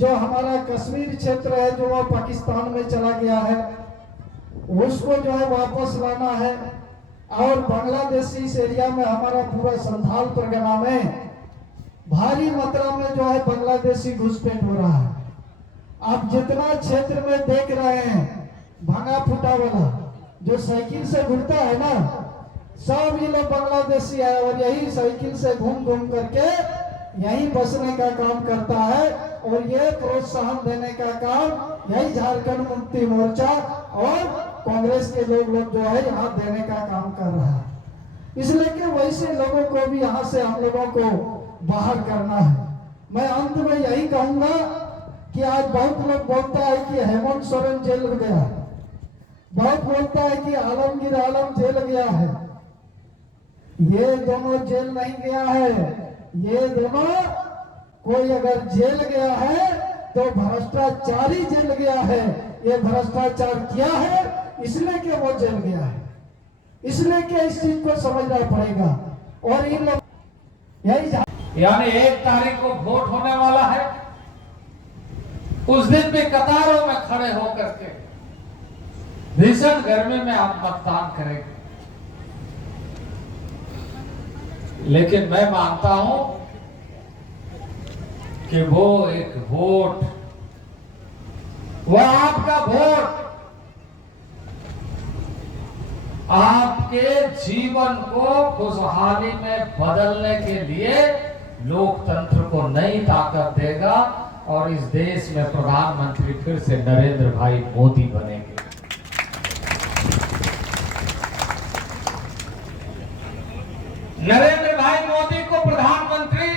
जो हमारा कश्मीर क्षेत्र है जो वह पाकिस्तान में चला गया है, उसको जो है वापस लाना है। और बांग्लादेशी इस एरिया में हमारा पूरा संथाल परगना में भारी मात्रा में जो है बांग्लादेशी घुसपैठ हो रहा है। आप जितना क्षेत्र में देख रहे हैं भांगा फूटा वाला जो साइकिल से घूमता है ना, सब ये लोग बांग्लादेशी है और यही साइकिल से घूम घूम करके यही बसने का काम करता है। और ये प्रोत्साहन देने का काम यही झारखंड मुक्ति मोर्चा और कांग्रेस के लोग जो है यहाँ देने का काम कर रहा है। इसलिए कि वैसे लोगों को भी यहाँ से हम लोगों को बाहर करना है। मैं अंत में यही कहूंगा कि आज बहुत लोग बोलता है कि हेमंत सोरेन जेल गया, बहुत बोलता है कि आलमगीर आलम जेल गया है। ये दोनों जेल नहीं गया है, ये दोनों कोई अगर जेल गया है तो भ्रष्टाचारी जेल गया है। ये भ्रष्टाचार किया है इसलिए कि वो जेल गया है, इसलिए कि इस चीज को समझना पड़ेगा। और इन लोग यही यानी 1 तारीख को वोट होने वाला है, उस दिन भी कतारों में खड़े होकर के भीषण गर्मी में आप मतदान करेंगे। लेकिन मैं मानता हूं कि वो एक वोट, वह आपका वोट आपके जीवन को खुशहाली में बदलने के लिए लोकतंत्र को नई ताकत देगा और इस देश में प्रधानमंत्री फिर से नरेंद्र भाई मोदी बनेंगे। नरेंद्र भाई मोदी को प्रधानमंत्री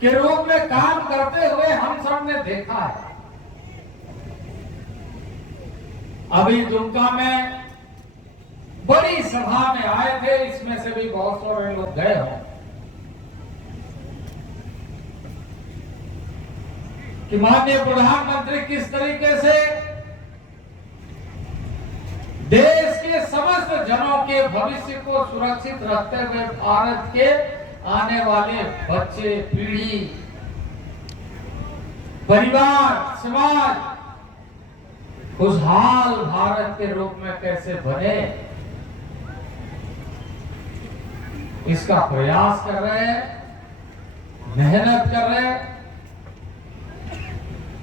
के रूप में काम करते हुए हम सब ने देखा है। अभी दुमका में बड़ी सभा में आए थे, इसमें से भी बहुत सारे लोग गए हों, कि माननीय प्रधानमंत्री किस तरीके से देश के समस्त जनों के भविष्य को सुरक्षित रखते हुए भारत के आने वाले बच्चे, पीढ़ी, परिवार, समाज खुशहाल भारत के रूप में कैसे बने, इसका प्रयास कर रहे हैं, मेहनत कर रहे हैं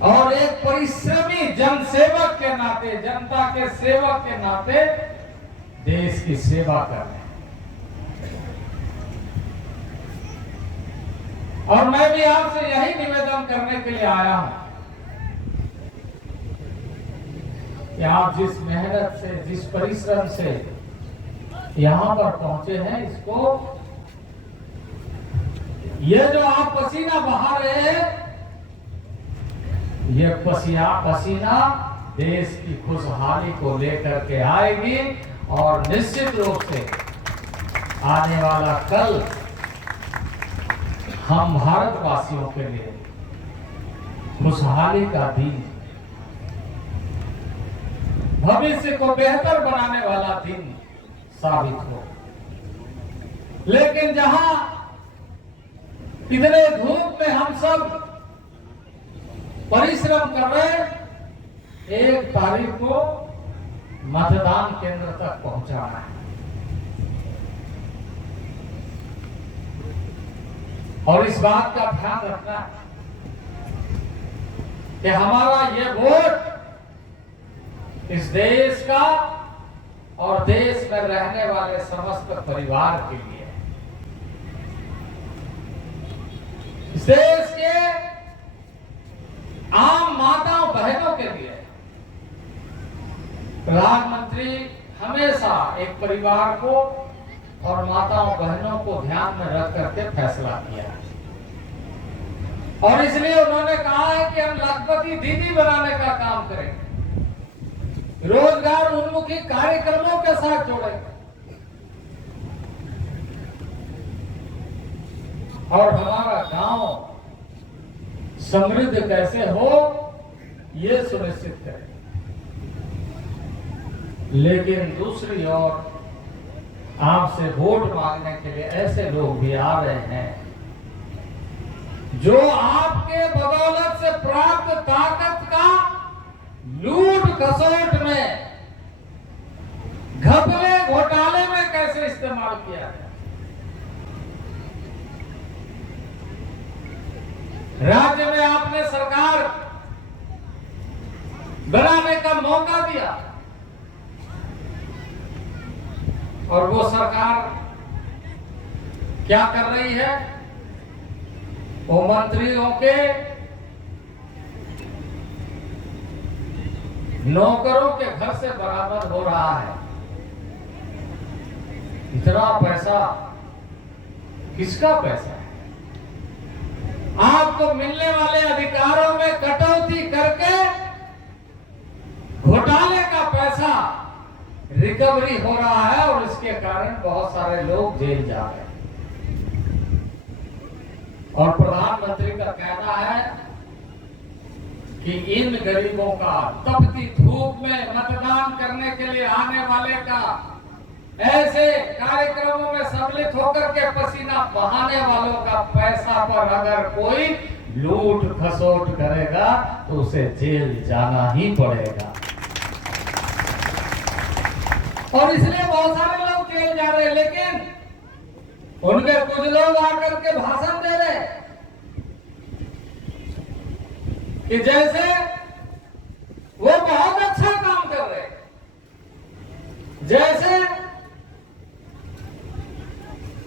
और एक परिश्रमी जनसेवक के नाते, जनता के सेवक के नाते देश की सेवा कर रहे हैं। और मैं भी आपसे यही निवेदन करने के लिए आया हूं कि आप जिस मेहनत से, जिस परिश्रम से यहां पर पहुंचे हैं, इसको, ये जो आप पसीना बहा रहे हैं, ये पसीना देश की खुशहाली को लेकर के आएगी और निश्चित रूप से आने वाला कल हम भारतवासियों के लिए खुशहाली का दिन, भविष्य को बेहतर बनाने वाला दिन साबित हो। लेकिन जहां इतने धूप में हम सब परिश्रम कर रहे हैं, 1 तारीख को मतदान केंद्र तक पहुंचाना है और इस बात का ध्यान रखना है कि हमारा ये वोट इस देश का और देश में रहने वाले समस्त परिवार के लिए, इस देश के आम माताओं बहनों के लिए। प्रधानमंत्री हमेशा एक परिवार को और माताओं बहनों को ध्यान में रख करके फैसला किया है और इसलिए उन्होंने कहा है कि हम लखपति दीदी बनाने का काम करेंगे, रोजगार उन्मुखी कार्यक्रमों के साथ जोड़ेंगे और हमारा गांव समृद्ध कैसे हो ये सुनिश्चित करें। लेकिन दूसरी ओर आपसे वोट मांगने के लिए ऐसे लोग भी आ रहे हैं जो आपके बदौलत से प्राप्त ताकत का लूट खसोट में, घपले घोटाले में कैसे इस्तेमाल किया जाए। राज्य में आपने सरकार बनाने का मौका दिया और वो सरकार क्या कर रही है, वो मंत्रियों के नौकरों के घर से बरामद हो रहा है। इतना पैसा किसका पैसा है? आपको मिलने वाले अधिकारों में कटौती करके घोटाले का पैसा रिकवरी हो रहा है और इसके कारण बहुत सारे लोग जेल जा रहे हैं। और प्रधानमंत्री का कहना है कि इन गरीबों का तपती धूप में मतदान करने के लिए आने वाले का, ऐसे कार्यक्रमों में सम्मिलित होकर के पसीना बहाने वालों का पैसा पर अगर कोई लूट खसोट करेगा तो उसे जेल जाना ही पड़ेगा। और इसलिए बहुत सारे लोग जेल जा रहे हैं, लेकिन उनके कुछ लोग आकर के भाषण दे रहे कि जैसे वो बहुत अच्छा काम कर रहे, जैसे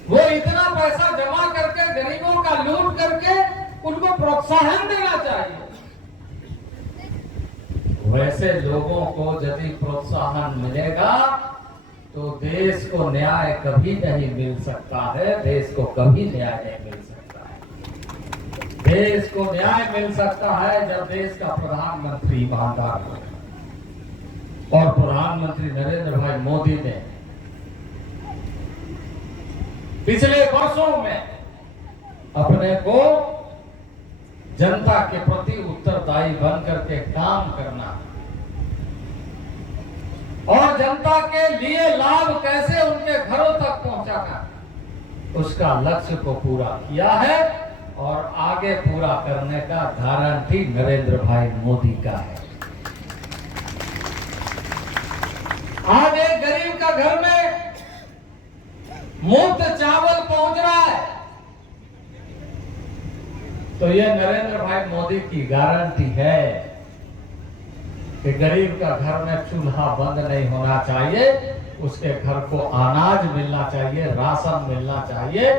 वो इतना पैसा जमा करके गरीबों का लूट करके उनको प्रोत्साहन देना चाहिए। वैसे लोगों को यदि प्रोत्साहन मिलेगा तो देश को न्याय कभी नहीं मिल सकता है, देश को कभी न्याय नहीं मिल सकता है। देश को न्याय मिल सकता है जब देश का प्रधानमंत्री ईमानदार हो। और प्रधानमंत्री नरेंद्र भाई मोदी ने पिछले वर्षों में अपने को जनता के प्रति उत्तरदायी बन करके काम करना और जनता के लिए लाभ कैसे उनके घरों तक पहुंचाना, उसका लक्ष्य को पूरा किया है और आगे पूरा करने का गारंटी नरेंद्र भाई मोदी का है। आज एक गरीब का घर में मुफ्त चावल पहुंच रहा है तो यह नरेंद्र भाई मोदी की गारंटी है कि गरीब का घर में चूल्हा बंद नहीं होना चाहिए, उसके घर को अनाज मिलना चाहिए, राशन मिलना चाहिए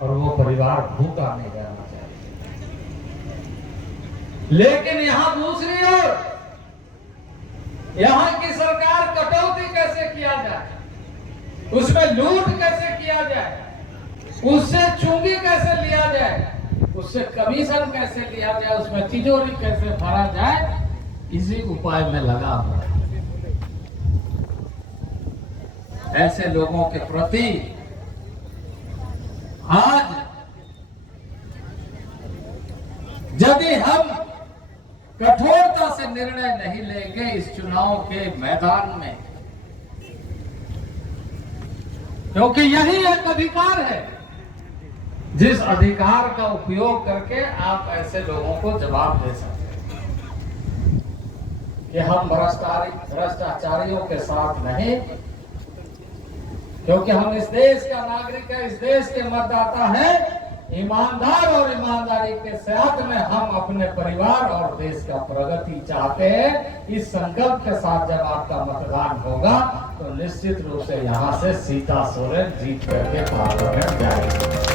और वो परिवार भूखा नहीं रहना चाहिए। लेकिन यहां दूसरी ओर यहां की सरकार कटौती कैसे किया जाए, उसमें लूट कैसे किया जाए, उससे चुंगी कैसे लिया जाए, उससे कमीशन कैसे लिया जाए, उसमें तिजोरी कैसे भरा जाए, इसी उपाय में लगा हुआ है। ऐसे लोगों के प्रति आज यदि हम कठोरता से निर्णय नहीं लेंगे इस चुनाव के मैदान में, क्योंकि यही एक अधिकार है जिस अधिकार का उपयोग करके आप ऐसे लोगों को जवाब दे सकते हैं कि हम भ्रष्टाचारियों के साथ नहीं, क्योंकि हम इस देश का नागरिक है, इस देश के मतदाता हैं, ईमानदार और ईमानदारी के साथ में हम अपने परिवार और देश का प्रगति चाहते हैं। इस संकल्प के साथ जब आपका मतदान होगा तो निश्चित रूप से यहाँ से सीता सोरेन जीत करके पार्लियामेंट जाएगी।